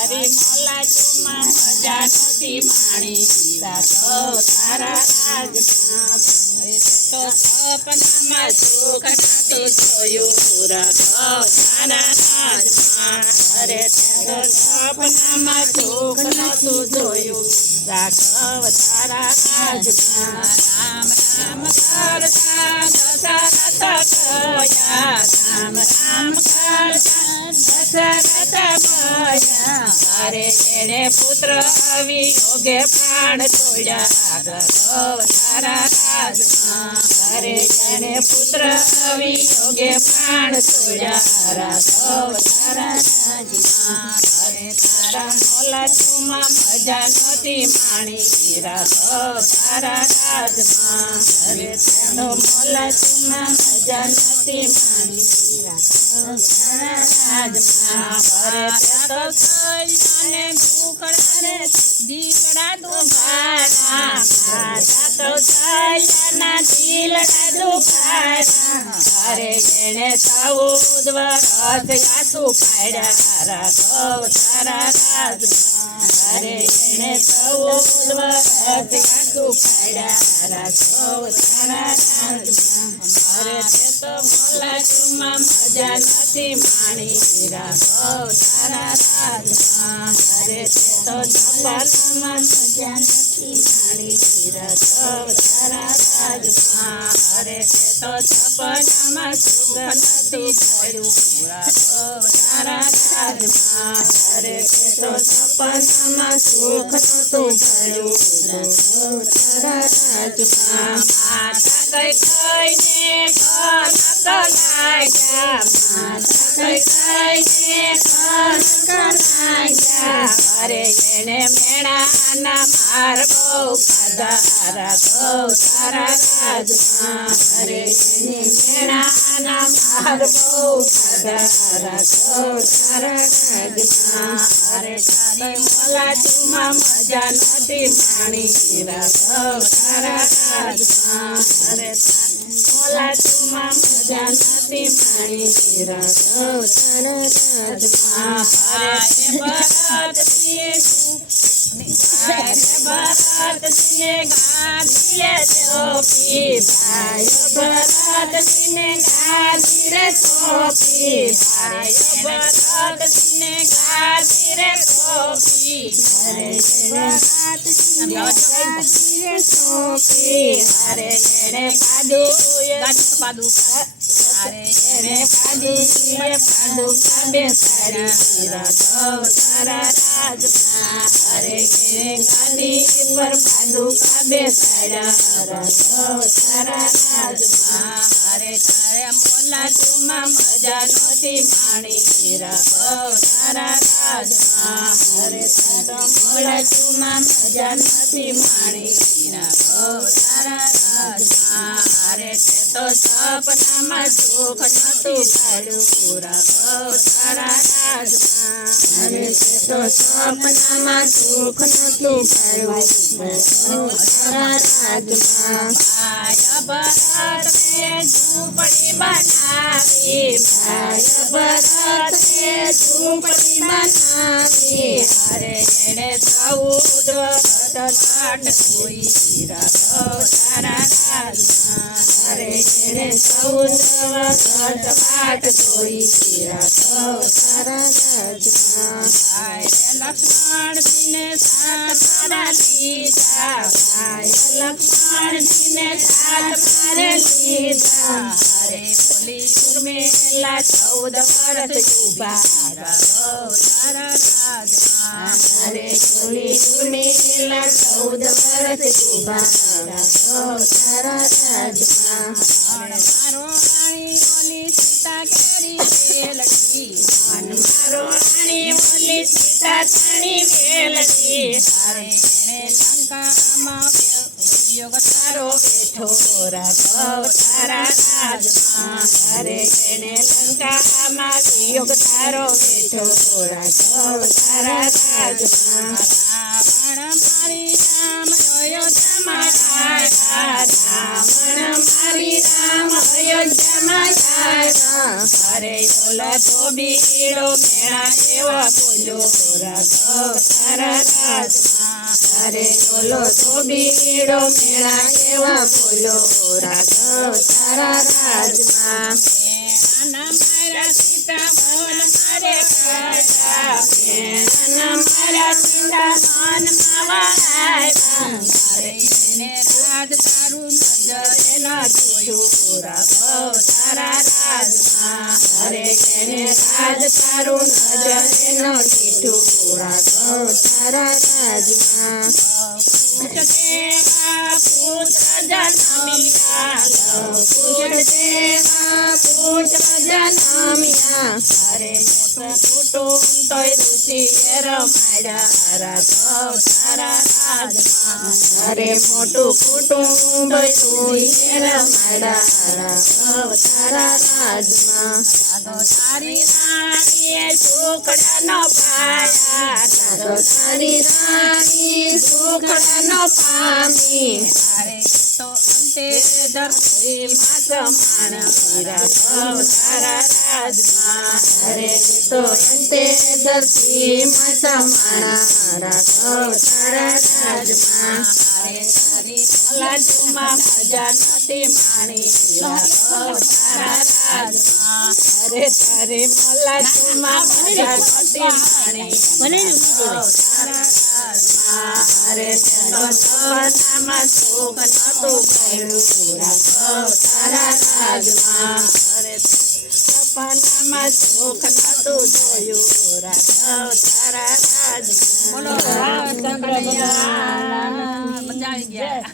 તારી મોલા ચુમા મજા નથી માણી રાઘવ તારા રાજમાં તો સપનામાં સુખ નતું જોયું રાઘવ તારા રાજમાં અરે તો સપનામાં સુખ નતું જોયું રાઘવ તારા રાજમાં રામ રામ કરતા દશરથ ગયા રામ રામ કરતા દશરથ ગયા અરે એને પુત્ર વિયોગે પ્રાણ છોડ્યા રાઘવ તારા રાજમાં અરે એને પુત્ર વિયોગે પ્રાણ છોડ્યા રાઘવ તારા રાજમાં અરે તારા મોલા ચુમા મજા નહોતી માણી રાઘવ તારા રાજમાં અરે તારો મોલા ચુમા મજા નહોતી માણી રાઘવ તારા રાજમાં અરે તો સૈયાને દુખડા રે દીકડા દુખારા માતા તો સૈયાના દીકડા દુખારા અરે એને 14 વર્ષ આંસુ પાડ્યા રાઘવ તારા રાજમાં અરે એને 14 વર્ષ આંસુ પાડ્યા રાઘવ તારા રાજમાં અરે તે તો મોલા ચુમા મજા નથી માણી રાઘવ તારા રાજમાં અરે તે તો સપનામાં મજા નથી માણી રાઘવ તારા રાજમાં અરે તે તો સપનામાં સુખ નથી જોયું રાઘવ તારા રાજમાં અરે તે તો સપનામાં સુખ નતું જોયું રાઘવ તારા રાજમાં માતા કઈ કઈને કલાયા માતા કઈ કઈને કલાયા અરે એને મેણાના માર બહુ ખાધા રાઘવ તારા રાજમાં અરે એને મેણાના માર બહુ ખાધા રાઘવ તારા રાજમાં અરે તારી મોલા ચુમા મજા નથી માણી રાઘવ તારા રાજમાં અરે મોલા ચુમા મજા નથી માણી રાઘવ તારા રાજમાં અરે ભરતજીએ ભરતજીને ગાદીએ ચોપી ભાઈ ભરતજીને ગાદી રે ચોપી ભાઈ ભરતજીને ગાદી રે ચોપી અરે ભરતજીને ગાદી રે ચોપી અરે એને પાડુ અરે એને પાડુ બેસાડી રાઘવ તારા રાજમાં અરે એને ગાદી પર પાડુ બેસાડ્યા રાઘવ તારા રાજમાં અરે તારે મોલા ચુમા મજા નહોતી માણી રાઘવ તારા રાજમાં અરે તારા મોલા ચુમા મજા નહોતી માણી રાઘવ તારા રાજમાં અરે તે તો સપનામાં સુખ નતું પાડ્યું રાઘવ તારા રાજમાં અરે તે તો સપનામાં સુખ નતું પાડ્યું રાઘવ તારા રાજમાં ભાઈ ભરતને ઝૂંપડી બનાવી ભાઈ ભરતને ઝૂંપડી બનાવી અરે એને 14 વર્ષ કાટ કોઈ રાઘવ તારા રાજમાં અરે એને 14 વર્ષ કાટ કોઈ રાઘવ તારા રાજમાં ભાઈ લક્ષ્મણજીને સાથ મારા લીધા ભાઈ લક્ષ્મણજીને સાથ મારે લીધા અરે બોલી ઉર્મિલા 14 વર્ષ ઉભા રાઘવ તારા રાજમાં અરે બોલી ઉર્મિલા 14 વર્ષ ઉભા રાઘવ તારા રાજમાં મારો રાણી ઓલી સીતા કેરી વેલડી મારો રાણી ઓલી સીતા તાણી વેલડી અરે એને લંકામાં યોગ તારો બેઠો રાઘવ તારા રાજમાં અરે એને લંકામાં યોગ તારો બેઠો રાઘવ તારા રાજમાં રાવણ મારી રામ અયોધ્યામાં આવ્યા રાવણ મારી રામ અયોધ્યામાં આવ્યા અરે બોલા તો બીડો મેણા એવા બોલ્યો રાઘવ તારા રાજમાં અરે બોલો તો બીડો મેણા એવા બોલ્યો રાઘવ તારા રાજમાં મેણા મારા સીતા ભવન મારે કાઢા મેણા મારા સીતા ભવનમાં વાળ્યા મારે એને રાજ તારું નજરે ન જોયું રાઘવ તારા રાજમાં અરે એને રાજ તારું નજરે ન દીઠું રાઘવ તારા રાજમાં દેવા પુત્ર જન્મ્યા પુત્ર જન્મ્યા અરે મોટું કુટુંબ તોય ઋષિએ રમાડ્યા રાઘવ તારા રાજમાં અરે મોટું કુટુંબ ઋષિએ રમાડ્યા રાઘવ તારા રાજમાં સાધો તારી રાણીએ સુખડાનો પાયા સાધો તારી રાણી સુખડાનો પામી તારે તો અંતે ધરતીમાં સમાણી રાઘવ તારા રાજમાં અરે તો અંતે ધરતીમાં સમાણા રાઘવ તારા રાજમાં અરે તારી મલાજમાં મજા નથી માણી રાઘવ તારા રાજમાં અરે તારી મલાજમાં મજા નથી માણી રાઘવ તારા રાજમાં અરે તેનો સપનામાં સુખ નતું ગયું રાઘવ તારા રાજમાં અરે સપનામાં સુખ નતું જોયું રાઘવ તારા રાજમાં બોલો રામચંદ્ર ભગવાન મજા આવી ગયા